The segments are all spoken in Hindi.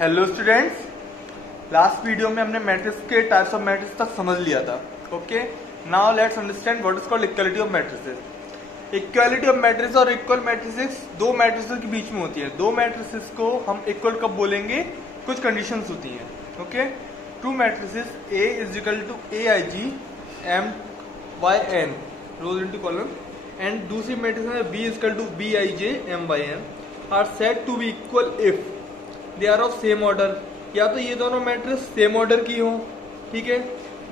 हेलो स्टूडेंट्स, लास्ट वीडियो में हमने मैट्रिक्स के टाइप्स ऑफ मैट्रिक्स तक समझ लिया था. Okay, now let's understand what is called equality of matrices. Equality of matrix और इक्वल मैट्रिसेस दो मैट्रिसेस के बीच में होती है. दो मैट्रिसेस को हम इक्वल कब बोलेंगे? कुछ कंडीशंस होती हैं. Okay, two matrices A is equal to AIG M by N rows into column and दूसरी मैट्रिक्स में B is equal to BIJ M by N are said to be equal if they are of same order. या तो ये दोनों मैट्रिक्स सेम ऑर्डर की हो, ठीक है,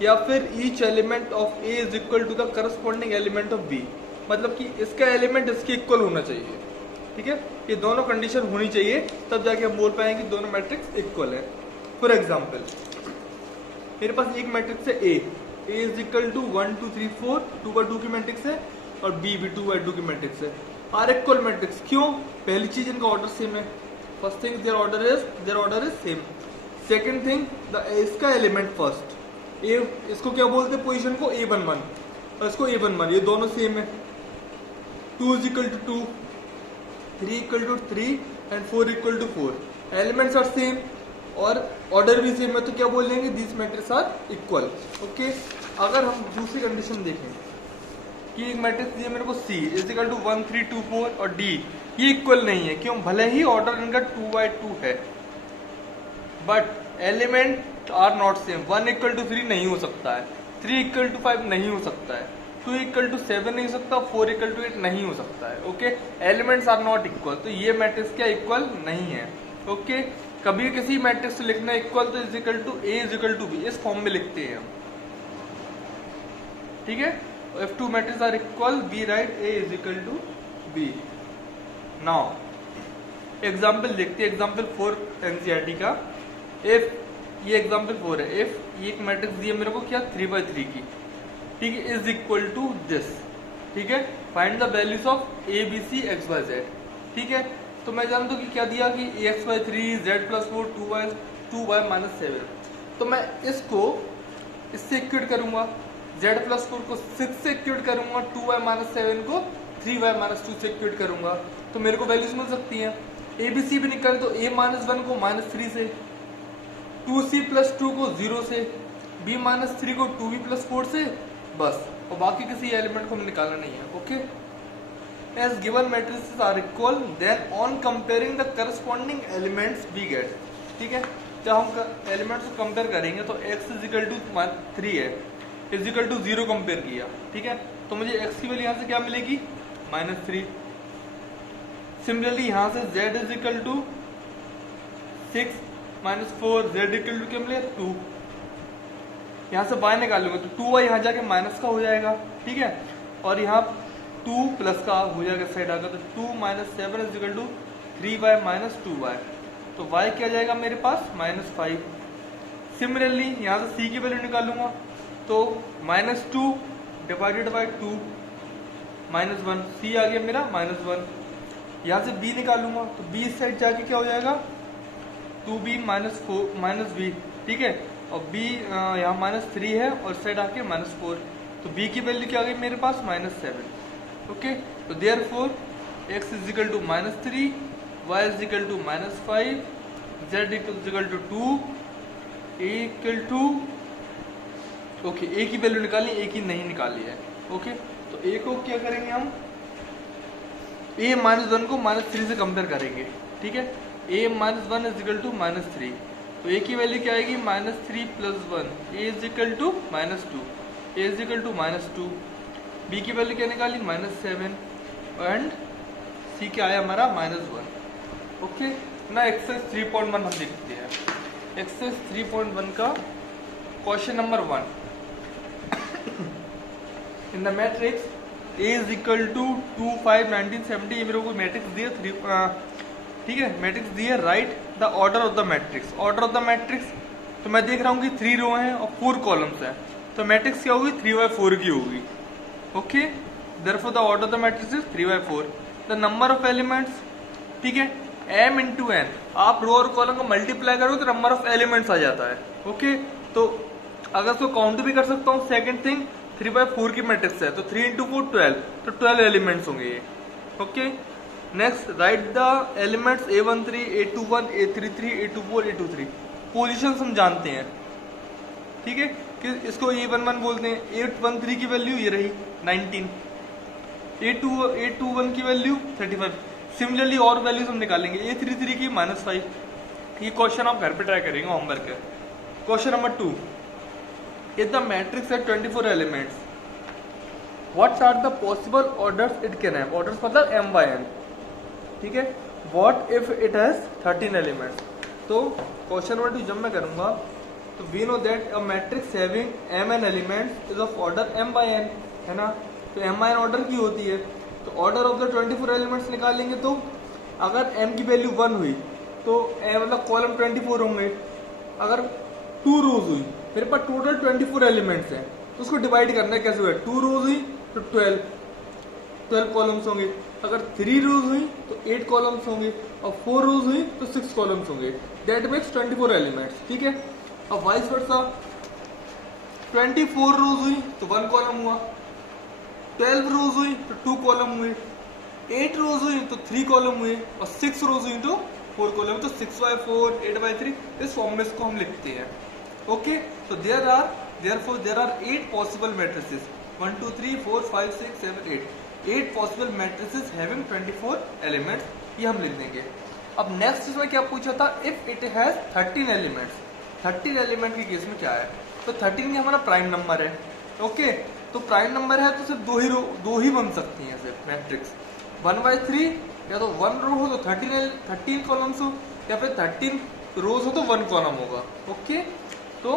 या फिर each element of A is equal to the corresponding element of B. मतलब कि इसका एलिमेंट इसके इक्वल होना चाहिए. ठीक है, ये दोनों कंडीशन होनी चाहिए, तब जाके हम बोल पाएंगे दोनों मैट्रिक्स इक्वल है. फॉर एग्जाम्पल, मेरे पास एक मैट्रिक्स है A is equal to 1 2 3 4 2 by 2 की मैट्रिक्स है और B भी 2 बाई 2 की मैट्रिक्स है. आर इक्वल मैट्रिक्स क्यों? पहली चीज इनका ऑर्डर सेम है. First thing their order is same. Second thing इसका एलिमेंट फर्स्ट A, इसको क्या बोलते हैं पोजीशन को? A11 और इसको A11, ये दोनों सेम है. 2 is equal to 2, 3 equal to 3 and 4 equal to 4. Elements are same और ऑर्डर भी सेम है, तो क्या बोल देंगे? This matrix are equal. Okay, अगर हम दूसरी कंडीशन देखें कि एक मैट्रिक्स दिया मेरे को C इज इक्वल टू 1 3 2 4 और D, ये इक्वल नहीं है. क्यों? भले ही ऑर्डर इनका 2 बाई 2 है, but element are not same. 1 equal to 3 नहीं हो सकता है, 3 इक्वल टू 5 नहीं हो सकता है, 2 इक्वल टू 7 नहीं हो सकता, 4 इक्वल टू 8 नहीं हो सकता है. Okay, elements are not equal, तो ये मैट्रिक्स क्या इक्वल नहीं है. ओके, कभी किसी मैट्रिक्स से लिखना इक्वल तो is equal to A is equal to B, इस फॉर्म में लिखते हैं हम. ठीक है, if two matrices are equal we write A is equal to B. now example देखते हैं. एग्जाम्पल 4 NCERT का. if ये एग्जाम्पल 4 है. if ये एक मैट्रिक्स दिया मेरे को क्या 3 बाई 3 की, ठीक है, इज इक्वल टू दिस. ठीक है, find the values of ABC x y z. ठीक है, तो मैं जानता हूँ कि क्या दिया कि x by 3 z plus 4 2 by minus 7. तो मैं इसको इससे इक्वेट करूंगा, z प्लस 4 को 6 से इक्वेट करूंगा, 2 बाई माइनस 7 को 3 बाई माइनस 2 से इक्वेट करूंगा, तो मेरे को वैल्यूज मिल सकती हैं. ABC भी निकाले तो A माइनस 1 को माइनस 3 से, 2C प्लस 2 को 0 से, B माइनस 3 को 2B प्लस 4 से, बस. और बाकी किसी एलिमेंट को हमें निकालना नहीं है. Okay, as given matrices are equal then on comparing the corresponding elements we get. ठीक है, जब हम एलिमेंट्स को कंपेयर करेंगे तो x इज इक्वल टू 3 है, इज इक्वल टू 0 कंपेयर किया. ठीक है, तो मुझे x की वैल्यू यहाँ से क्या मिलेगी? -3. सिमिलरली यहाँ से z is equal to 6 minus 4, z equal to क्या मिलेगा 2. यहाँ से y निकालूंगा तो 2y यहाँ जाके माइनस का हो जाएगा. ठीक है, और यहाँ 2 प्लस का हो जाएगा साइड आकर, तो 2 minus 7 is equal to 3y minus 2y. तो y क्या जाएगा मेरे पास? -5. सिमिलरली यहाँ से c की वैल्यू निकालूंगा तो -2 डिवाइडेड बाई 2 -1, c आ गया मेरा -1. यहाँ से b निकालूंगा तो b इस साइड जाके क्या हो जाएगा? 2b minus b. ठीक है, और b यहाँ -3 है और इस साइड आके -4, तो b की वैल्यू क्या आ गई मेरे पास? -7. ओके, तो therefore x is equal to -3, y is equal to -5, z equal to 2, a equal to, okay, a की वैल्यू निकाली, ए की नहीं निकाली है. ओके, तो ए को क्या करेंगे हम? a -1 को -3 से कंपेयर करेंगे. ठीक है, a -1 इज इक्वल टू -3, तो a की वैल्यू क्या आएगी? -3 plus 1, a is equal to -2, a is equal to -2. b की वैल्यू क्या निकाली? -7 एंड c क्या आया हमारा? -1. ओके, ना एक्सरसाइज 3.1 हम देखते हैं. एक्सरसाइज 3.1 का question number 1. In the matrix A is equal to 2 5 19 70, ये मेरे को मैट्रिक्स दिया 3. ठीक है, मैट्रिक्स दिया. Right the order of the matrix. Order of the matrix, तो मैं देख रहा हूँ कि 3 रो हैं और 4 कॉलम्स हैं, तो मैट्रिक्स क्या होगी? 3 बाई 4 की होगी. Okay, therefore the order of the matrix is 3 by 4. The number of elements, ठीक है, m इंटू n. आप रो और कॉलम को मल्टीप्लाई करो तो नंबर ऑफ एलिमेंट्स आ जाता है. ओके, तो अगर उसको काउंट भी कर सकता हूँ. सेकंड थिंग 3 बाई 4 की मैट्रिक्स है तो 3 इंटू 4 12, तो 12 एलिमेंट्स होंगे ये. Okay, next right the elements A13, A21, A33, A24, A23। Position हम जानते हैं, ठीक है, कि इसको A11 बोलते हैं। A13 की वैल्यू ये रही 19, A21 की वैल्यू 35। सिमिलरली और वैल्यूज हम निकालेंगे। A33 की -5। ये क्वेश्चन आप घर पे ट्राई करेंगे, होमवर्क है। Question number 2, if the matrix है 24 elements, what are the possible orders it can have. Orders मतलब m by n, ठीक है। What if it has 13 elements. तो क्वेश्चन नंबर 2 जब मैं करूंगा तो we know that a matrix having mn elements is of order m by n, है ना। तो m by n ऑर्डर की होती है। तो ऑर्डर ऑफ द 24 एलिमेंट्स निकालेंगे, तो अगर m की वैल्यू 1 हुई तो मतलब कॉलम 24 होंगे। अगर 2 रोज हुई, मेरे पास टोटल 24 एलिमेंट्स हैं, तो उसको डिवाइड करना है कैसे हुआ। 2 रोज हुई तो 12 कॉलम्स होंगे। अगर 3 रोज हुई तो 8 कॉलम्स होंगे, और 4 रोज हुई तो 6 कॉलम्स होंगे। दैट मेक्स 24 एलिमेंट्स, ठीक है। अब वाइस वर्सा 24 रोज हुई तो 1 कॉलम हुआ, 12 रोज हुई तो 2 कॉलम हुए, 8 रोज हुई तो 3 कॉलम हुए, और 6 रोज हुई तो 4 कॉलम। तो 6/4, 8/3 इस फॉर्म में इसको हम लिखते हैं। ओके, तो there are 8 possible matrices, 1 2 3 4 5 6 7 8 possible matrices having 24 elements, ये हम लिख देंगे। अब नेक्स्ट इसमें क्या पूछा था, if it has 13 elements. 13 element के केस में क्या है, तो 13 हमारा प्राइम नंबर है। ओके, तो प्राइम नंबर है तो सिर्फ दो ही बन सकती हैं सिर्फ मैट्रिक्स, 1/3, या तो 1 रो हो तो 13 कॉलम्स हो, या फिर 13 रोज हो तो 1 कॉलम होगा। ओके, तो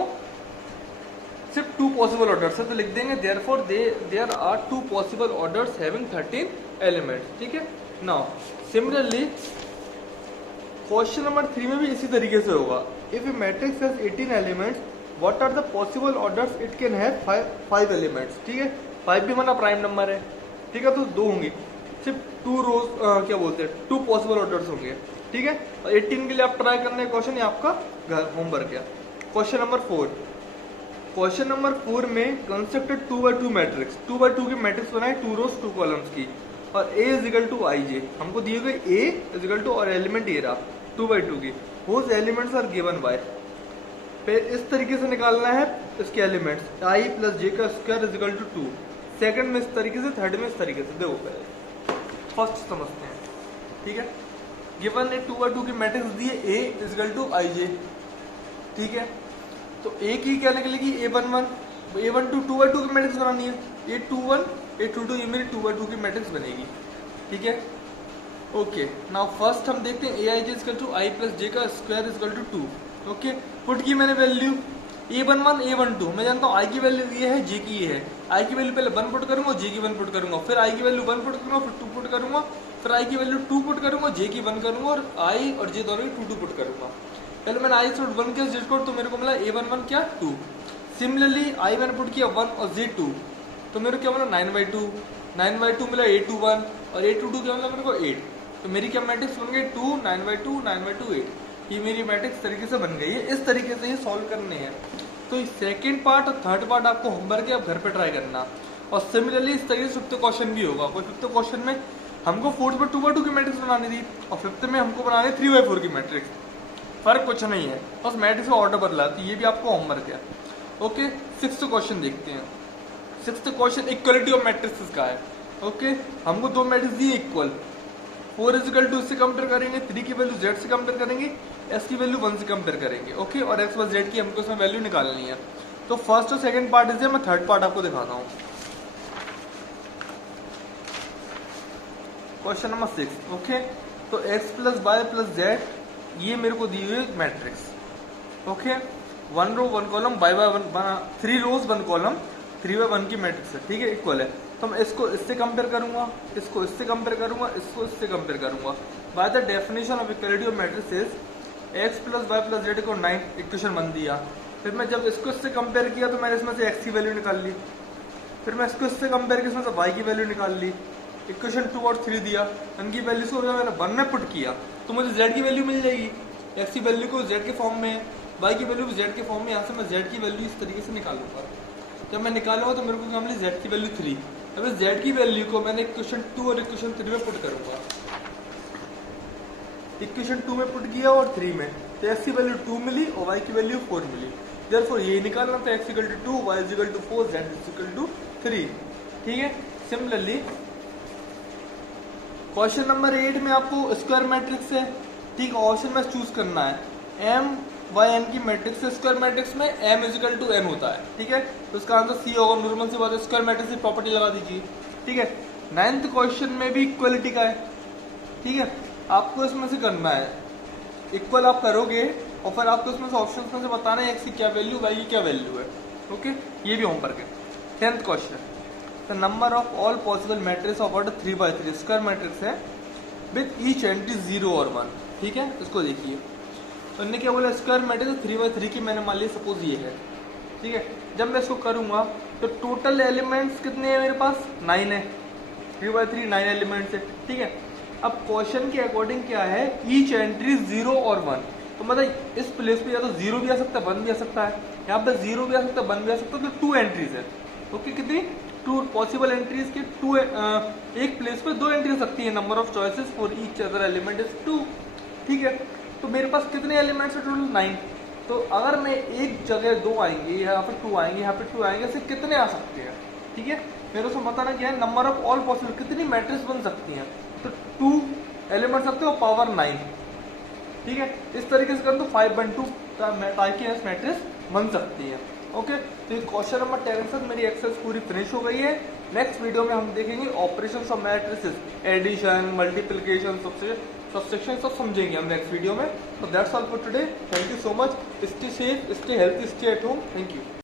सिर्फ 2 पॉसिबल ऑर्डर्स है, तो लिख देंगे therefore there are 2 possible orders having 13 elements, ठीक है। नाउ सिमिलरली क्वेश्चन नंबर 3 में भी इसी तरीके से होगा। If a matrix has 18 elements, what are the possible orders it can have 5 elements, ठीक है। 5 भी हमारा प्राइम नंबर है, ठीक है, तो 2 होंगी। सिर्फ 2 रोज क्या बोलते हैं 2 पॉसिबल ऑर्डर्स होंगे, ठीक है। और 18 के लिए आप ट्राई करने का क्वेश्चन, ये आपका घर होमवर्क है। क्वेश्चन नंबर 4, क्वेश्चन नंबर 4 में कंस्ट्रक्टेड 2x2 मैट्रिक्स, 2x2 की मैट्रिक्स बनाए, 2 रोज 2 कॉलम्स की, और A is equal to IJ हमको दिए गए, A इज इक्वल टू, और एलिमेंट ये रहा 2x2 की, whose elements are given by. फिर इस तरीके से निकालना है इसके एलिमेंट्स, I + J का square is equal to 2। Second में इस तरीके से, थर्ड में इस तरीके से। देखो पहले फर्स्ट समझते हैं, ठीक है। गिवन ने 2x2 की मैट्रिक्स दिए, A is equal to IJ, ठीक है। तो A की क्या निकलेगी, A11, A12 2x2 की मैट्रिक्स बनानी है, A21, A22, ये मेरी 2x2 की मैट्रिक्स बनेगी, ठीक है। ओके, नाउ फर्स्ट हम देखते हैं AIJ is equal to I + J का square is equal to 2। Okay, put की मैंने वैल्यू A11, A12, मैं जानता हूँ I की वैल्यू ये है, J की ये है। I की वैल्यू पहले 1 पुट करूंगा, J की 1 पुट करूंगा, फिर I की वैल्यू 1 पुट करूंगा, फिर 2 पुट करूंगा, फिर I की वैल्यू 2 पुट करूंगा, J की 1 करूंगा, और I और J दोनों की 2 पुट करूंगा। पहले मैंने I से 1 किया, Z कोड, तो मेरे को मिला A11 क्या 2। सिमिलरली I मैंने पुट किया 1 और Z 2, तो मेरे को क्या मिला 9/2, 9/2 मिला A21, और A22 क्या मिला मेरे को 8। तो मेरी क्या मैट्रिक्स बन गई 2 9/2 9/2 8। ये मेरी मैट्रिक्स तरीके से बन गई है। इस तरीके से ये सॉल्व करने हैं। तो सेकंड पार्ट और थर्ड पार्ट आपको होमवर्क है, आप घर पे ट्राई करना। और सिमिलरली इस तरीके से फिफ्थ क्वेश्चन भी होगा। कोई फिफ्थ क्वेश्चन में हमको फोर्थ में 2/2 की मैट्रिक्स बनानी थी, और फिफ्थ में हमको बनानी 3/4 की मैट्रिक्स। फर्क कुछ नहीं है, बस मैट्रिक्स का ऑर्डर बदला, तो ये भी आपको होमवर्क है। ओके, सिक्स्थ क्वेश्चन देखते हैं। Sixth question equality of matrix का है। ओके, हमको 2 मैट्रिक्स दी इक्वल, 4 इज इक्वल टू इससे कंपेयर करेंगे, 3 की वैल्यू Z से कंपेयर करेंगे, S की वैल्यू 1 से कंपेयर करेंगे। ओके, और X + Z की हमको इसमें वैल्यू निकालनी है। तो फर्स्ट और सेकंड पार्ट इसे मैं थर्ड पार्ट आपको दिखाता हूँ। Question number 6। ओके, तो X + Y + Z ये मेरे को दी हुई मैट्रिक्स। ओके, 1 रो 1 कॉलम, बाय 1 3 रोज 1 कॉलम, 3/1 की मैट्रिक्स है, ठीक है, इक्वल है। तो मैं इसको इससे कंपेयर करूंगा, इसको इससे कंपेयर करूंगा, इसको इससे कंपेयर करूंगा। By the definition of equality of matrices X + Y + Z को 9 इक्वेशन बन दिया। फिर मैं जब इसको इससे कंपेयर किया तो मैंने इसमें से X की वैल्यू निकाल ली, फिर मैं इसको इससे कंपेयर किया, इसमें से Y की वैल्यू निकाल ली, इक्वेशन 2 और 3 दिया, इनकी वैल्यू को मैंने 1 में पुट किया तो मुझे Z की वैल्यू मिल जाएगी। X की वैल्यू को Z के फॉर्म में, Y की वैल्यू Z के फॉर्म में, यहाँ से मैं Z की वैल्यू इस तरीके से निकालूंगा। जब मैं निकालूंगा तो मेरे को क्या मिली, Z की वैल्यू 3। अब इस Z की वैल्यू को मैंने इक्वेशन 2 और इक्वेशन 3 में पुट करूंगा। इक्वेशन 2 में पुट किया और 3 में, तो x की वैल्यू 2 मिली और y की वैल्यू 4 मिली। देयरफॉर ये निकालना था x equal to 2, y equal to 4, z equal to 3। ठीक है। सिमिलरली क्वेश्चन नंबर 8 में आपको स्क्वायर मैट्रिक्स है। ठीक, ऑप्शन में चूज करना है m y n की मैट्रिक्स है। स्क्वायर मैट्रिक्स में m इक्वल टू n होता है। ठीक है, तो इसका आंसर सी होगा। नॉर्मल सी बात है, स्क्वायर मैट्रिक्स की प्रॉपर्टी लगा दीजिए। ठीक है। 9th क्वेश्चन में भी इक्वलिटी का है। ठीक है, आपको इसमें से करना है इक्वल, आप करोगे और फिर आपको इसमें से ऑप्शन में से बताना है x की क्या वैल्यू, y की क्या वैल्यू है। ओके, ये भी होमवर्क है। 10th question, the number of all possible matrix of order 3/3 square matrix है विद ईच एंट्री 0 और 1। ठीक है, इसको देखिए। तो इन्होंने क्या बोला, स्क्वायर मैट्रिक्स 3/3 की मैंने मान लिया सपोज ये है। ठीक है, जब मैं इसको करूंगा तो टोटल एलिमेंट्स कितने हैं मेरे पास, 9 है। 3/3 9 एलिमेंट्स है। ठीक है, अब क्वेश्चन के अकॉर्डिंग क्या है, ईच एंट्री 0 और 1। तो मतलब इस प्लेस पे या तो 0 भी आ सकता है, 1 भी आ सकता है। यहाँ पे 0 भी आ सकता है, 1 भी आ सकता है, तो 2 एंट्रीज है। ओके, कितनी, 2 पॉसिबल एंट्रीज की 2। एक प्लेस पे 2 एंट्री हो सकती है। Number of choices for each other element is 2। ठीक है, तो मेरे पास कितने एलिमेंट्स है टोटल, 9। तो अगर मैं एक जगह 2 आएंगे, यहाँ पे 2 आएंगे, यहाँ पे 2 आएंगे, ऐसे कितने आ सकते हैं। ठीक है, मेरे को बताना क्या है, नंबर ऑफ ऑल पॉसिबल, कितनी मैट्रिक्स बन सकती हैं। तो 2 एलिमेंट्स सकते हो, पावर 9। ठीक है, इस तरीके से कर दो 5/2 टाइप की मैट्रिक्स बन सकती है। ओके, तो ये क्वेश्चन नंबर 10 से मेरी एक्सरसाइज पूरी फिनिश हो गई है। नेक्स्ट वीडियो में हम देखेंगे operations of matrices, addition, multiplication, subtraction, सब समझेंगे हम नेक्स्ट वीडियो में। तो that's all for today. Thank you so much. Stay safe, stay healthy, stay at home. Thank you.